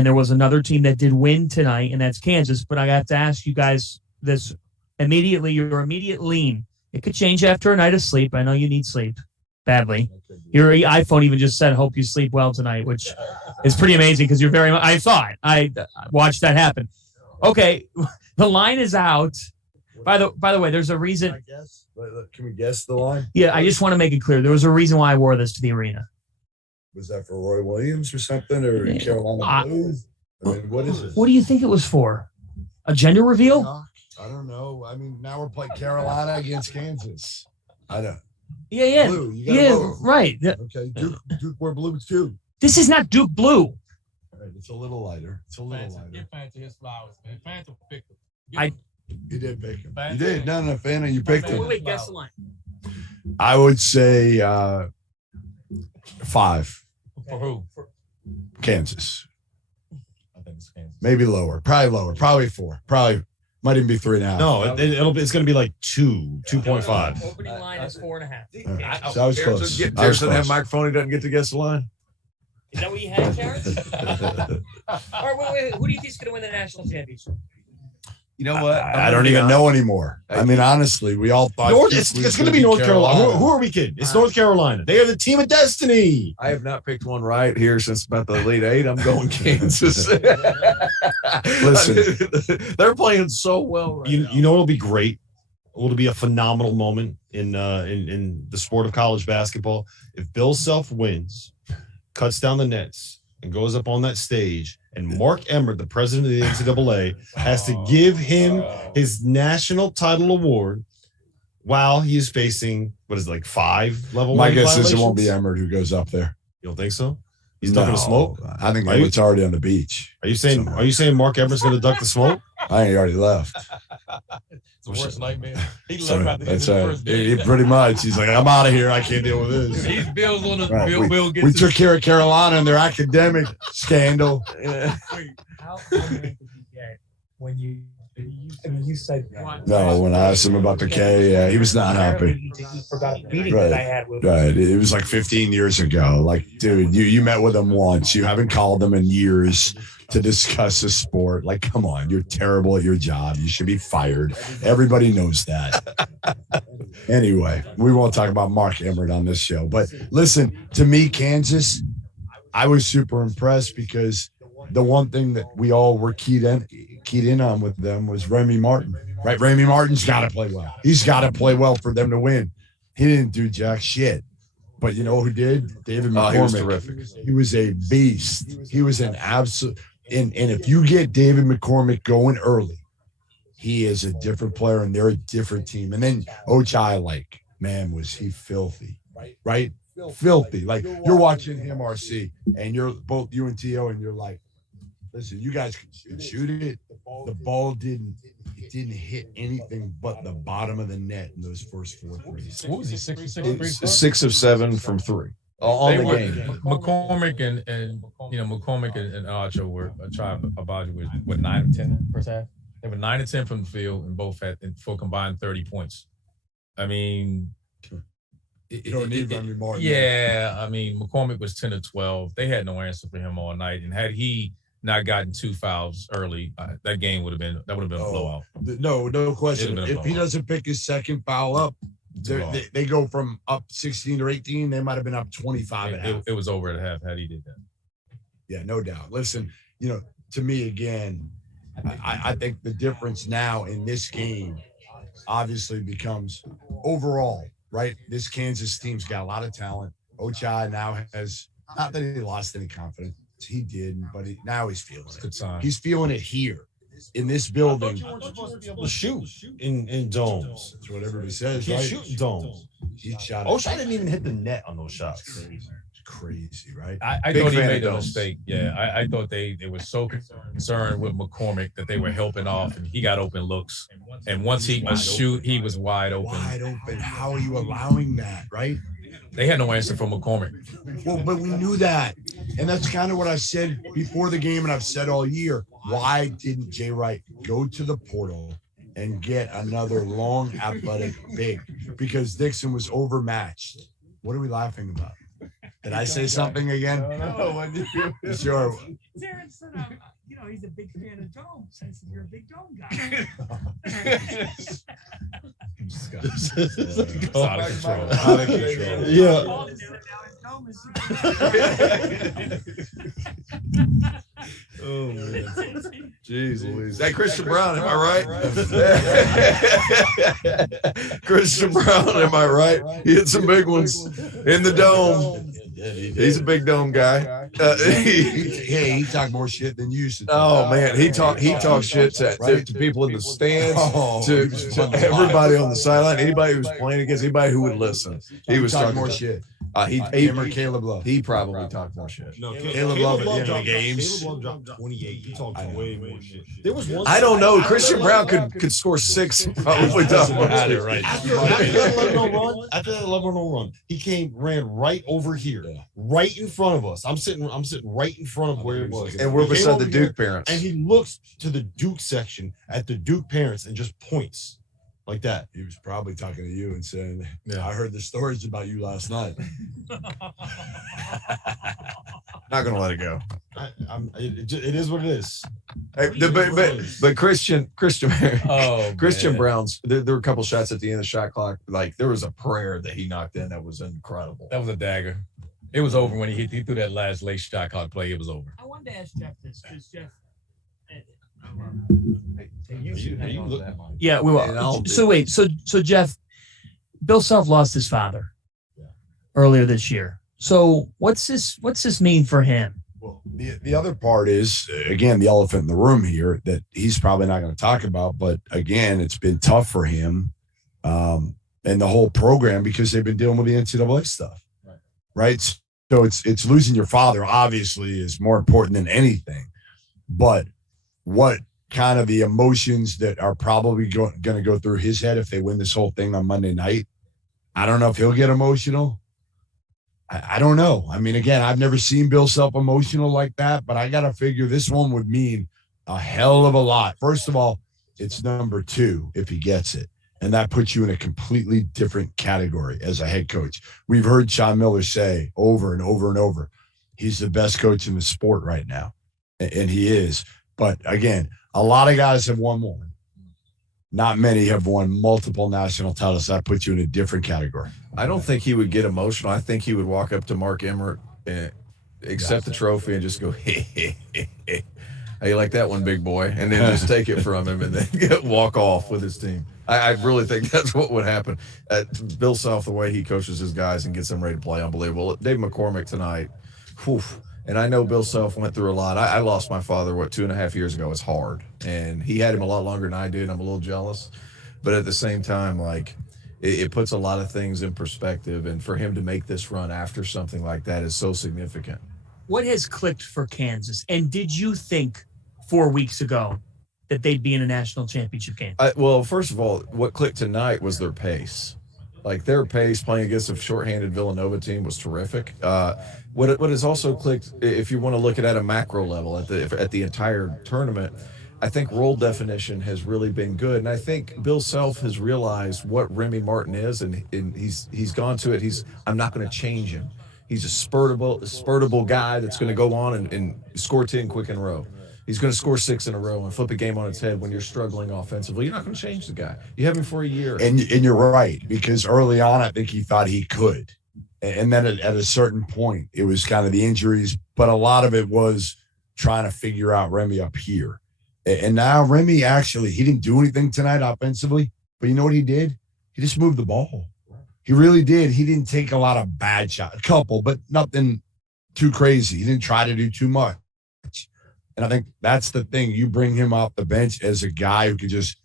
And there was another team that did win tonight, and that's Kansas. But I have to ask you guys this immediately, your immediate lean. It could change after a night of sleep. I know you need sleep badly. Your iPhone even just said, hope you sleep well tonight, which is pretty amazing because you're very – I saw it. I watched that happen. Okay, the line is out. By the way, there's a reason. Can we guess the line? Yeah, I just want to make it clear. There was a reason why I wore this to the arena. Was that for Roy Williams or something, or Carolina Blues? I mean, what is it? What do you think it was for? A gender reveal? I don't know. I mean, now we're playing Carolina against Kansas. I don't. Yeah. Blue. You got blue. Right. Okay, Duke wear blue too. This is not Duke blue. All right, it's a little lighter. Give Fanta his flowers, man. Fanta picked him. You did pick him. You did. No, Fanta, you picked him. Wait, guess the line. I would say 5. For who? Kansas. I think it's Kansas. Maybe lower. Probably lower. Probably 4. Probably might even be 3.5. No, it's going to be like 2.5. Opening line is 4.5. So I was close. Terrence doesn't have a microphone. He doesn't get to guess the line. Is that what you had, Terrence? All right, wait. Who do you think is going to win the national championship? You know what? I don't even know anymore. I mean, honestly, we all thought it's going to be North Carolina. Who are we kidding? It's North Carolina. They are the team of destiny. I have not picked one right here since about the Elite Eight. I'm going Kansas. Listen, they're playing so well right now. You know it'll be great. It'll be a phenomenal moment in the sport of college basketball. If Bill Self wins, cuts down the nets, and goes up on that stage, and Mark Emmert, the president of the NCAA, has to give him his national title award while he is facing, 5 level. My guess is it won't be Emmert who goes up there. You don't think so? He's ducking the smoke? I think Emmert's already on the beach. Are you saying Mark Emmert's going to duck the smoke? I think he already left. It's the worst nightmare. He So, left that's the right. first game. He pretty much. He's like, I'm out of here. I can't deal with this. These Bills on the Right. Bill gets We took care of Carolina and their academic scandal. How did you get when you said No, when I asked him about the K, yeah, he was not happy. He forgot the meeting that I had with him. Right. It was like 15 years ago. Like, dude, you met with him once. You haven't called him in years to discuss a sport. Like, come on, you're terrible at your job. You should be fired. Everybody knows that. Anyway, we won't talk about Mark Emmert on this show. But listen, to me, Kansas, I was super impressed because the one thing that we all were keyed in on with them was Remy Martin, right? Remy Martin's got to play well. He's got to play well for them to win. He didn't do jack shit. But you know who did? David McCormick. He was terrific. He was a beast. He was an absolute – and if you get David McCormick going early, he is a different player and they're a different team. And then Ochai, man, was he filthy, right? Filthy. Like, you're watching him, RC, and you're both you and T.O., and you're like, listen, you guys can shoot it. The ball didn't hit anything but the bottom of the net in those first 4 threes. What was he, 6 of 7 from 3 on the game. McCormick and Archer were with 9 of 10 first half. They were 9 of 10 from the field and both had for combined 30 points. I mean, You don't need Remy Martin. Yeah, I mean, McCormick was 10 of 12. They had no answer for him all night, and had he not gotten 2 fouls early, that game would have been a blowout. No question. If If he doesn't pick his second foul up, they go from up 16 or 18. They might have been up 25 at half. It was over at half had he did that. Yeah, no doubt. Listen, to me, again, I think the difference now in this game obviously becomes overall, right? This Kansas team's got a lot of talent. Ochai now has, not that he lost any confidence. He did, but now he's feeling it. Good sign. He's feeling it here in this building. You weren't supposed to be able to shoot in domes. That's what everybody says, You right? can't shoot in domes. He shot it. Ochai didn't even hit the net on those shots. Crazy, right? I Big thought he fan made of a those. mistake. Yeah, I thought they were so concerned with McCormick that they were helping off, and he got open looks. And once he was shoot, he was wide open. Wide open. How are you allowing that, right? They had no answer for McCormick. Well, but we knew that. And that's kind of what I said before the game, and I've said all year. Why didn't Jay Wright go to the portal and get another long, athletic big? Because Dixon was overmatched. What are we laughing about? Did I say something again? No, Sure. Terrence said, he's a big fan of domes. I said, you're a big dome guy. It's out of control. Out of control. Yeah. Oh man. Jeez Louise. Hey, Christian Brown, am I right? Christian Brown, am I right? He hit some big ones in the dome. He's a big dome guy. He talked more shit than you should. Oh man, he talks shit to people in the stands, to everybody on the sideline, anybody who was playing against, anybody who would listen. He was talking more shit. Him or Caleb Love. He probably talked more shit. No, Caleb Love at the end of the games. Caleb Love dropped 28. He talked way more shit. There was one. I don't know. Christian Brown could score 6. Probably talk more shit. Right. After that 11-0 run, he ran right over here, right in front of us. I'm sitting right in front of where it was, And we're beside the Duke parents. And he looks to the Duke section at the Duke parents and just points like that. He was probably talking to you and saying, Yeah. I heard the stories about you last night. Not gonna let it go. It is what it is. Hey, but Christian Oh, Christian man. Brown's there were a couple shots at the end of the shot clock. Like there was a prayer that he knocked in that was incredible. That was a dagger. It was over when he threw that last late shot clock play. It was over. I wanted to ask Jeff this because Jeff. Yeah, we will. So wait, so Jeff, Bill Self lost his father earlier this year. So what's this mean for him? Well, the other part is, again, the elephant in the room here that he's probably not going to talk about. But again, it's been tough for him and the whole program because they've been dealing with the NCAA stuff. Right. So it's losing your father, obviously, is more important than anything. But what kind of the emotions that are probably going to go through his head if they win this whole thing on Monday night? I don't know if he'll get emotional. I don't know. I mean, again, I've never seen Bill Self emotional like that, but I got to figure this one would mean a hell of a lot. First of all, it's number 2 if he gets it. And that puts you in a completely different category as a head coach. We've heard Sean Miller say over and over and over, he's the best coach in the sport right now. And he is. But again, a lot of guys have won one. Not many have won multiple national titles. That puts you in a different category. I don't think he would get emotional. I think he would walk up to Mark Emmert and accept the trophy and just go, hey, how you like that one, big boy? And then just take it from him and then walk off with his team. I really think that's what would happen. Bill Self, the way he coaches his guys and gets them ready to play, unbelievable. Dave McCormick tonight, whew. And I know Bill Self went through a lot. I lost my father, 2.5 years ago. It's hard. And he had him a lot longer than I did. I'm a little jealous. But at the same time, like, it puts a lot of things in perspective. And for him to make this run after something like that is so significant. What has clicked for Kansas? And did you think 4 weeks ago that they'd be in a national championship game? Well, first of all, what clicked tonight was their pace. Like their pace playing against a shorthanded Villanova team was terrific. What has also clicked, if you want to look at a macro level at the entire tournament, I think role definition has really been good, and I think Bill Self has realized what Remy Martin is, and he's gone to it. I'm not going to change him. He's a spurtable guy that's going to go on and score 10 quick in a row. He's going to score 6 in a row and flip a game on its head when you're struggling offensively. You're not going to change the guy. You have him for a year. And you're right, because early on, I think he thought he could. And then at a certain point, it was kind of the injuries, but a lot of it was trying to figure out Remy up here. And now Remy actually, he didn't do anything tonight offensively, but you know what he did? He just moved the ball. He really did. He didn't take a lot of bad shots, a couple, but nothing too crazy. He didn't try to do too much. And I think that's the thing. You bring him off the bench as a guy who can just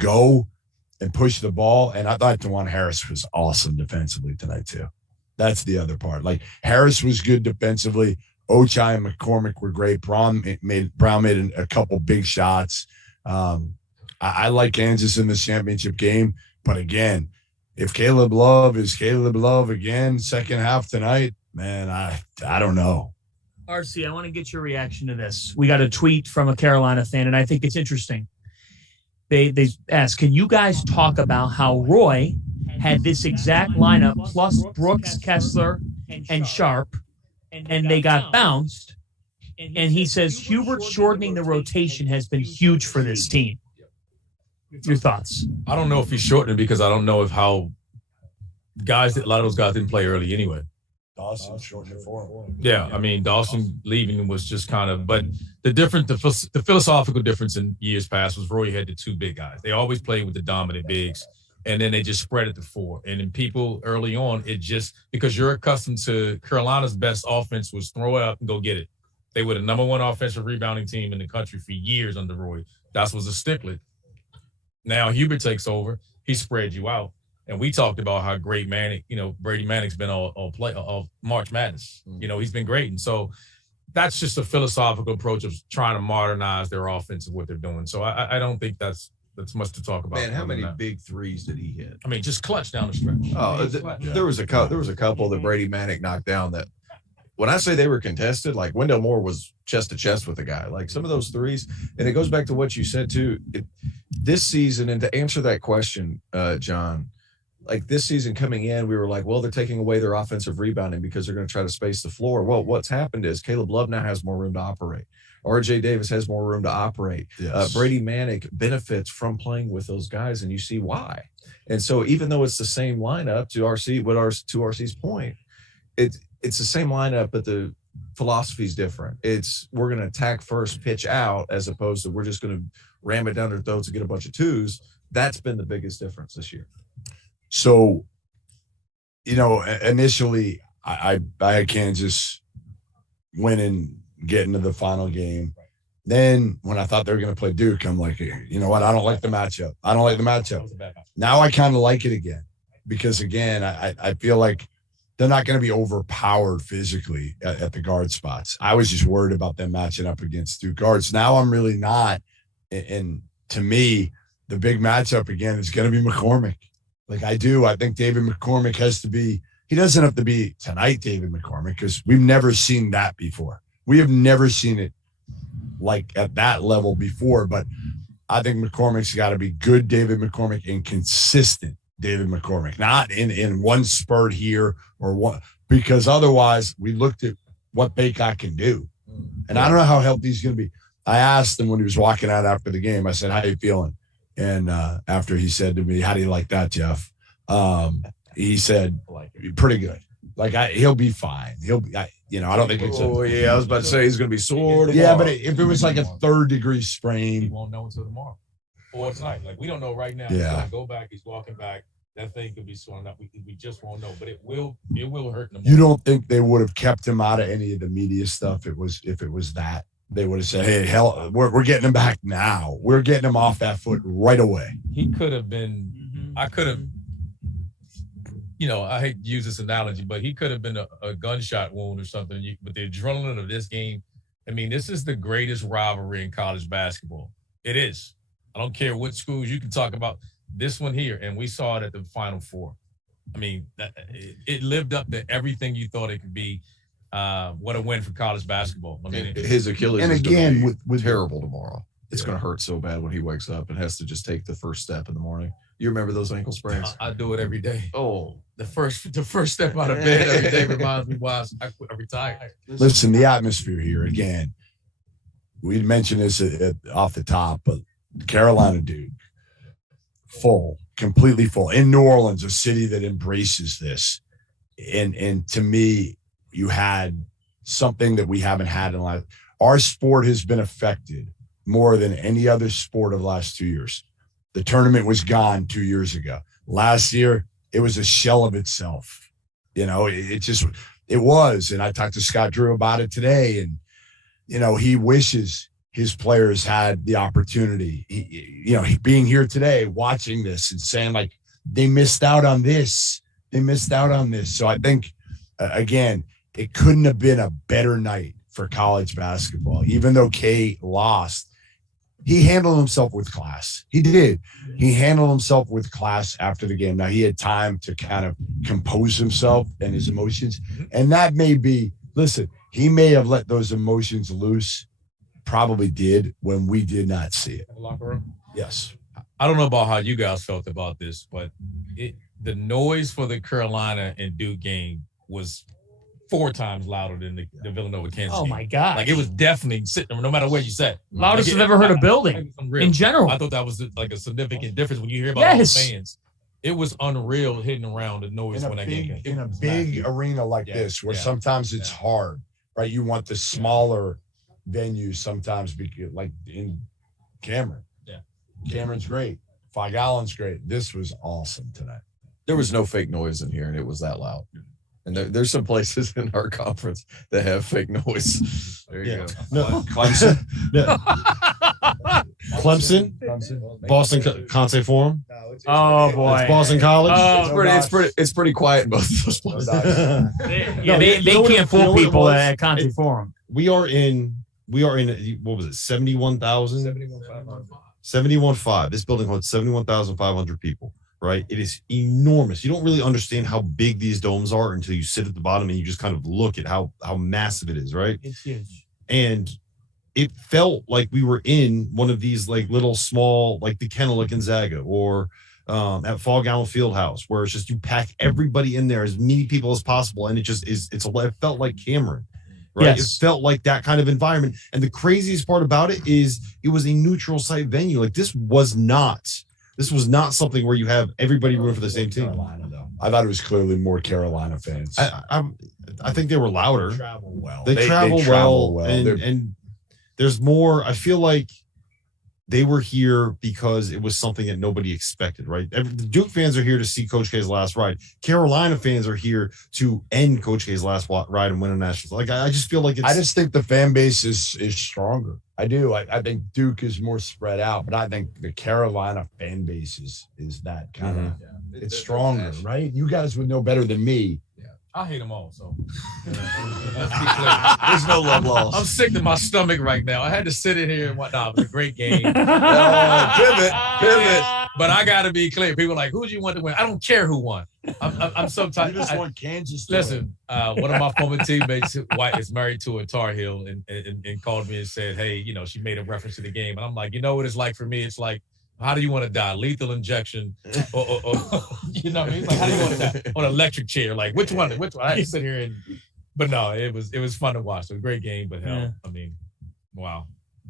go and push the ball. And I thought DeJuan Harris was awesome defensively tonight too. That's the other part. Like Harris was good defensively. Ochai and McCormick were great. Brown made a couple big shots. I like Kansas in this championship game. But again, if Caleb Love is Caleb Love again, second half tonight, man, I don't know. RC, I want to get your reaction to this. We got a tweet from a Carolina fan, and I think it's interesting. They asked, can you guys talk about how Roy had this exact lineup plus Brooks, Kessler, and Sharp, and they got bounced, and he says Hubert shortening the rotation has been huge for this team. Your thoughts? I don't know if he's shortening because I don't know if how a lot of those guys didn't play early anyway. Dawson shortened it for him. Yeah, I mean, Dawson leaving was just kind of, but the philosophical difference in years past was Roy had the two big guys. They always played with the dominant bigs, and then they just spread it to four. And then people early on, it just, because you're accustomed to Carolina's best offense was throw it up and go get it. They were the number one offensive rebounding team in the country for years under Roy. That was a stickler. Now Hubert takes over. He spread you out. And we talked about how great Brady Manek's been all March Madness. He's been great. And so that's just a philosophical approach of trying to modernize their offense of what they're doing. So I don't think that's much to talk about. Man, how many big threes did he hit? I mean, just clutch down the stretch. Oh, there was a couple that Brady Manek knocked down that, when I say they were contested, like Wendell Moore was chest to chest with a guy. Like some of those threes, and it goes back to what you said too. This season, and to answer that question, John, like this season coming in, we were like, well, they're taking away their offensive rebounding because they're going to try to space the floor. Well, what's happened is Caleb Love now has more room to operate. RJ Davis has more room to operate. Yes. Brady Manek benefits from playing with those guys, and you see why. And so even though it's the same lineup, to RC's point, it's the same lineup, but the philosophy is different. We're going to attack first, pitch out, as opposed to we're just going to ram it down their throats and get a bunch of twos. That's been the biggest difference this year. So, initially I had Kansas winning, getting to the final game. Then when I thought they were going to play Duke, I'm like, you know what? I don't like the matchup. Now I kind of like it again because, again, I feel like they're not going to be overpowered physically at the guard spots. I was just worried about them matching up against Duke guards. Now I'm really not. And to me, the big matchup again is going to be McCormick. Like I think David McCormick has to be, he doesn't have to be tonight, David McCormick, because we've never seen that before. We have never seen it like at that level before, but I think McCormick's got to be good David McCormick and consistent David McCormick, not in one spurt here or one, because otherwise we looked at what Baycott can do. And I don't know how healthy he's going to be. I asked him when he was walking out after the game, I said, how you feeling? And after he said to me, how do you like that, Jeff? He said, pretty good. Like he'll be fine. I don't think it's. Oh yeah, I was about to say he's going to be sore. Yeah, but if it was like a 3rd-degree sprain, he won't know until tomorrow or tonight. Like we don't know right now. Yeah. He's gonna go back. He's walking back. That thing could be swollen up. We just won't know. But it will hurt in the morning. You don't think they would have kept him out of any of the media stuff? If it was that. They would have said, hey, hell, we're getting him back now. We're getting him off that foot right away. He could have been, I could have, I hate to use this analogy, but he could have been a gunshot wound or something. But the adrenaline of this game, I mean, this is the greatest rivalry in college basketball. It is. I don't care what schools you can talk about. This one here, and we saw it at the Final Four. I mean, it lived up to everything you thought it could be. What a win for college basketball. I mean, his Achilles and is again gonna be with terrible tomorrow. It's going to hurt so bad when he wakes up and has to just take the first step in the morning. You remember those ankle sprains? I do it every day. Oh, The first step out of bed every day reminds me why I retired. Listen, the atmosphere here again. We mentioned this off the top, but Carolina Duke, full, completely full. In New Orleans, a city that embraces this, and to me, you had something that we haven't had in life. Our sport has been affected more than any other sport of the last 2 years. The tournament was gone 2 years ago. Last year, it was a shell of itself. It was. And I talked to Scott Drew about it today. And, he wishes his players had the opportunity. He being here today, watching this and saying, like, they missed out on this. So I think, again, it couldn't have been a better night for college basketball. Even though K lost, he handled himself with class. He did. He handled himself with class after the game. Now, he had time to kind of compose himself and his emotions. And that may be, listen, he may have let those emotions loose, probably did, when we did not see it. Locker room? Yes. I don't know about how you guys felt about this, but the noise for the Carolina and Duke game was 4 times louder than the Villanova Kansas Oh game. my God! Like it was deafening, sitting no matter where you sat. Loudest I've ever heard a building in general. I thought that was like a significant difference when you hear about all the fans. It was unreal hitting around the noise when that game came. In a big arena like this, where sometimes it's hard, right? You want the smaller venues sometimes, because, like in Cameron. Yeah, Cameron's great. Fog Allen's great. This was awesome tonight. There was no fake noise in here, and it was that loud. And there's some places in our conference that have fake noise. There you go. No, Clemson. Clemson. Boston Conte Forum. Oh boy, it's Boston College. It's pretty quiet in both of those places. They can't fool people at Conte Forum. We are in what was it? 71,000. 71.5. This building holds 71,500 people. Right, it is enormous. You don't really understand how big these domes are until you sit at the bottom and you just kind of look at how massive it is. Right, it's huge, and it felt like we were in one of these like little small, like the Kennel at Gonzaga or at Fog Allen Fieldhouse, where it's just you pack everybody in there, as many people as possible, and it just is. It felt like Cameron. Right. Yes. It felt like that kind of environment. And the craziest part about it is it was a neutral site venue. Like this was not something where you have everybody rooting for the same team. Carolina, though. I thought it was clearly more Carolina fans. I think they were louder. They travel well. They travel well. And there's more. I feel like they were here because it was something that nobody expected, right? The Duke fans are here to see Coach K's last ride. Carolina fans are here to end Coach K's last ride and win a national. Like I just feel like I just think the fan base is stronger. I do. I think Duke is more spread out, but I think the Carolina fan base is that kind of it's stronger, right? You guys would know better than me. I hate them all, so let's be clear. There's no love lost. I'm sick to my stomach right now. I had to sit in here and whatnot. It was a great game. Pivot. But I got to be clear. People are like, who do you want to win? I don't care who won. I'm sometimes. You just want Kansas to listen, one of my former teammates, wife, is married to a Tar Heel, and called me and said, hey, she made a reference to the game. And I'm like, you know what it's like for me? It's like, how do you want to die? Lethal injection, or you know what I mean? It's like, how do you want to die? On an electric chair, like which one? I had to sit here but no, it was fun to watch. It was a great game, but hell, I mean, wow.